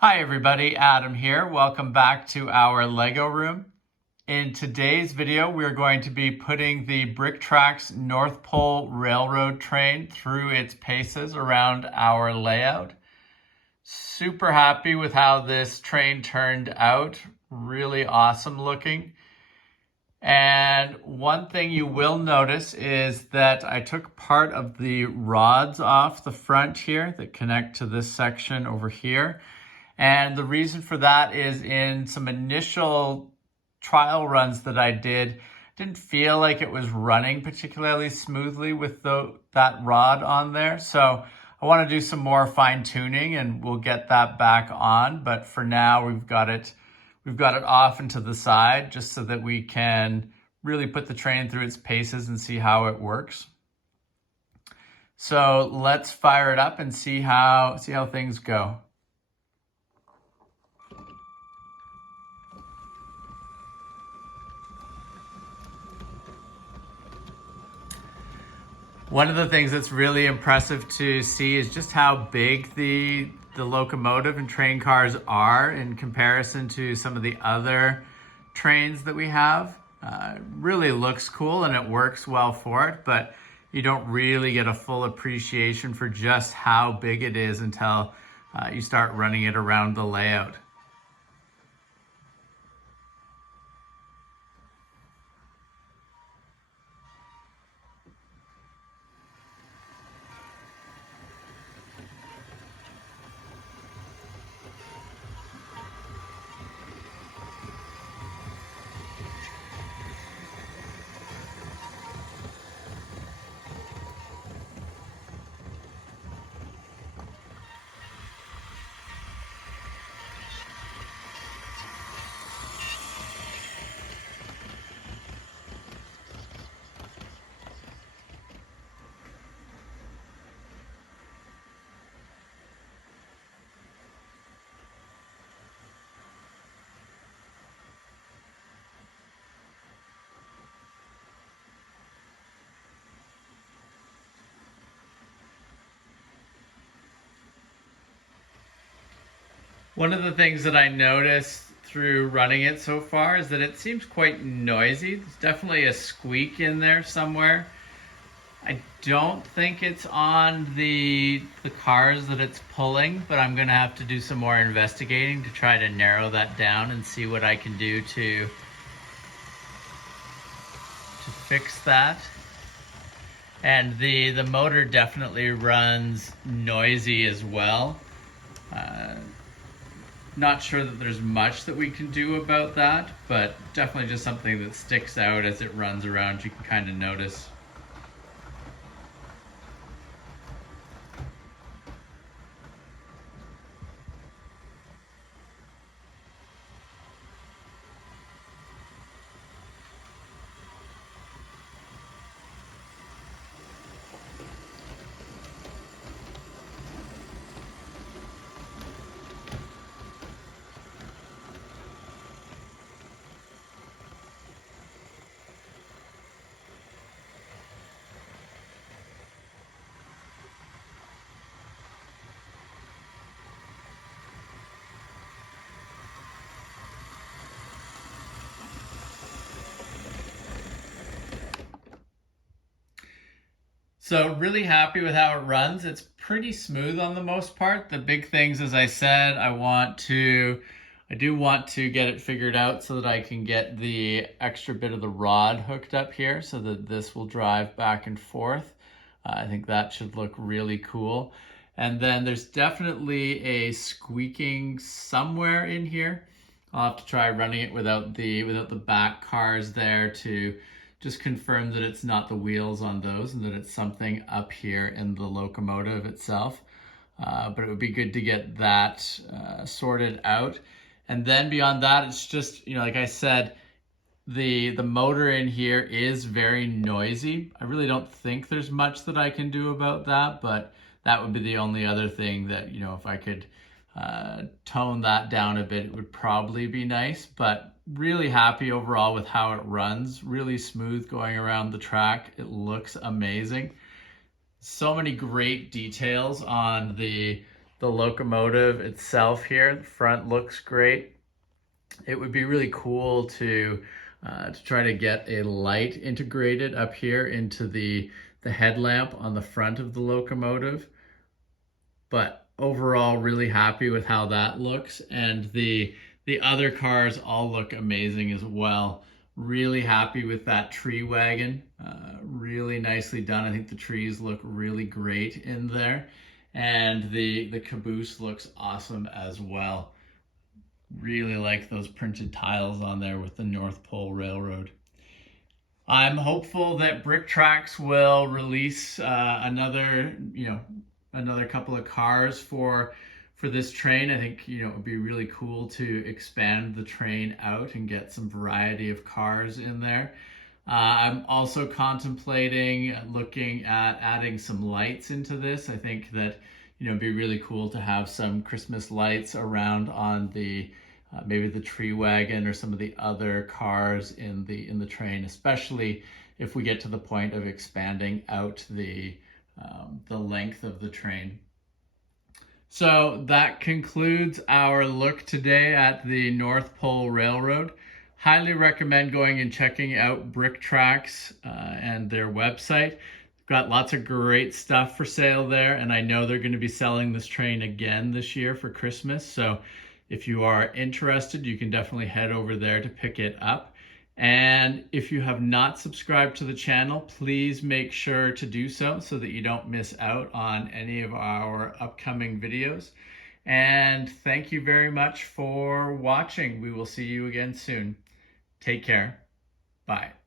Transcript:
Hi everybody, Adam here. Welcome back to our Lego room. In today's video, we're going to be putting the BrickTracks North Pole Railroad train through its paces around our layout. Super happy with how this train turned out. Really awesome looking. And one thing you will notice is that I took part of the rods off the front here that connect to this section over here. And the reason for that is in some initial trial runs that I didn't feel like it was running particularly smoothly with that rod on there. So I want to do some more fine tuning and we'll get that back on. But for now, we've got it off and to the side just so that we can really put the train through its paces and see how it works. So let's fire it up and see how things go. One of the things that's really impressive to see is just how big the locomotive and train cars are in comparison to some of the other trains that we have. Really looks cool and it works well for it, but you don't really get a full appreciation for just how big it is until you start running it around the layout. One of the things that I noticed through running it so far is that it seems quite noisy. There's definitely a squeak in there somewhere. I don't think it's on the cars that it's pulling, but I'm gonna have to do some more investigating to try to narrow that down and see what I can do to fix that. And the motor definitely runs noisy as well. Not sure that there's much that we can do about that, but definitely just something that sticks out as it runs around. You can kind of notice. So really happy with how it runs. It's pretty smooth on the most part. The big things, as I said, I do want to get it figured out so that I can get the extra bit of the rod hooked up here so that this will drive back and forth. I think that should look really cool. And then there's definitely a squeaking somewhere in here. I'll have to try running it without the back cars there to just confirm that it's not the wheels on those and that it's something up here in the locomotive itself. But it would be good to get that sorted out. And then beyond that, it's just, like I said, the motor in here is very noisy. I really don't think there's much that I can do about that, but that would be the only other thing that, if I could tone that down a bit, it would probably be nice. But really happy overall with how it runs. Really smooth going around the track. It looks amazing. So many great details on the the locomotive itself here. The front looks great. It would be really cool to try to get a light integrated up here into the headlamp on the front of the locomotive. But overall, really happy with how that looks. And the other cars all look amazing as well. Really happy with that tree wagon. Really nicely done. I think the trees look really great in there. And the caboose looks awesome as well. Really like those printed tiles on there with the North Pole Railroad. I'm hopeful that BrickTracks will release another couple of cars for this train. I think, it would be really cool to expand the train out and get some variety of cars in there. I'm also contemplating looking at adding some lights into this. I think that, it'd be really cool to have some Christmas lights around on the maybe the tree wagon or some of the other cars in the train, especially if we get to the point of expanding out the length of the train. So that concludes our look today at the North Pole Railroad. Highly recommend going and checking out BrickTracks and their website. Got lots of great stuff for sale there, and I know they're going to be selling this train again this year for Christmas. So if you are interested, you can definitely head over there to pick it up. And if you have not subscribed to the channel, please make sure to do so that you don't miss out on any of our upcoming videos. And thank you very much for watching. We will see you again soon. Take care. Bye.